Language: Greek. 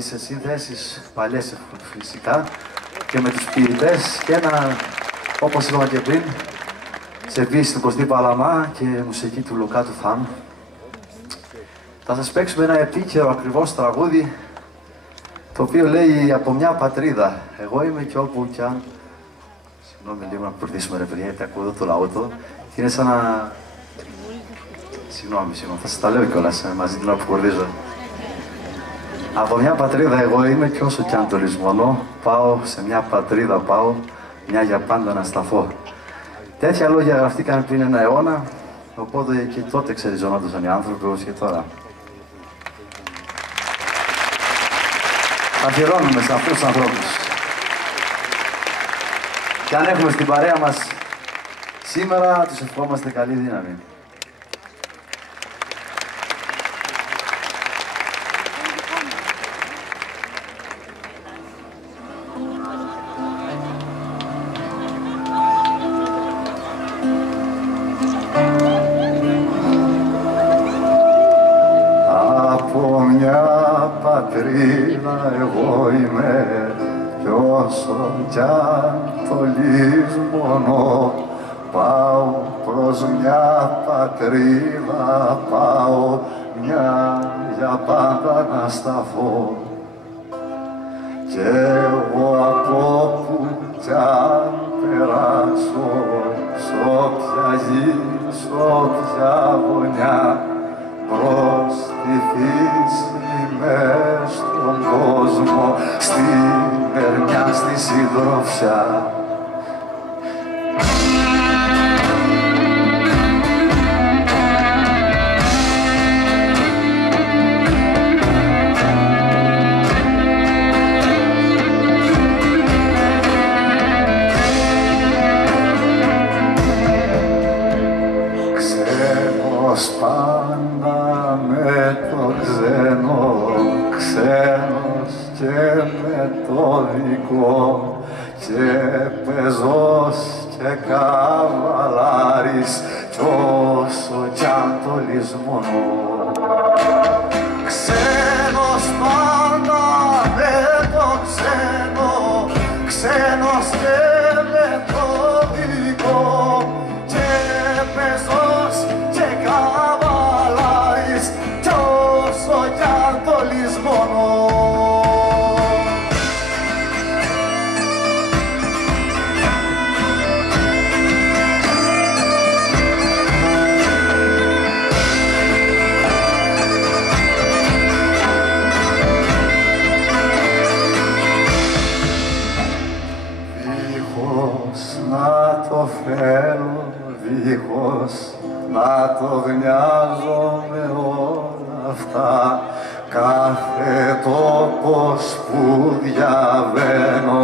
σε συνθέσεις παλιές φυσικά και με τους ποιητές και ένα, όπως είπαμε και πριν, σε βύση του Κωστή Παλαμά και μουσική του Λουκά του Θάνου. Θα σας παίξουμε ένα επίκαιρο ακριβώς τραγούδι, το οποίο λέει «Από μια πατρίδα, εγώ είμαι και όπου κι αν». Συγγνώμη λίγο να προτίσουμε ρε παιδιά, γιατί ακούω εδώ το λαούτο. Είναι σαν να... Συγγνώμη, θα σας τα λέω κιόλας μαζί την ώρα που κουρδίζω. Από μια πατρίδα εγώ είμαι και όσο κι αν το λησμονώ, πάω σε μια πατρίδα πάω, μια για πάντα να σταθώ. Τέτοια λόγια γραφτήκαν πριν ένα αιώνα, οπότε και τότε ξεριζωνόντουσαν οι άνθρωποι όπως και τώρα. Αφιερώνουμε σε αυτούς τους ανθρώπους. Και αν έχουμε στην παρέα μας σήμερα, τους ευχόμαστε καλή δύναμη. Από μια πατρίδα εγώ είμαι κι όσο κι αν το λησμονώ, πάω προς μια πατρίδα, πάω μια για πάντα να σταθώ. Κι εγώ από όπου κι αν περάσω, σ' όποια γη, σ' όποια γωνιά, προς τη φύση μες στον κόσμο, στην ερμιά, στη συντροφιά. Ξένος πάντα με το ξένο, ξένος και με το δικό, και πεζός και καβαλάρης κι όσο κι αν το λησμονώ. Ξένος πάντα με το ξένο, ξένος και με το δικό, και πεζός και καβαλάρης κι όσο κι αν το λησμονώ. Δίχως να το θέλω, δίχως να το γνιάζομαι όλα αυτά, κάθε τόπος που διαβαίνω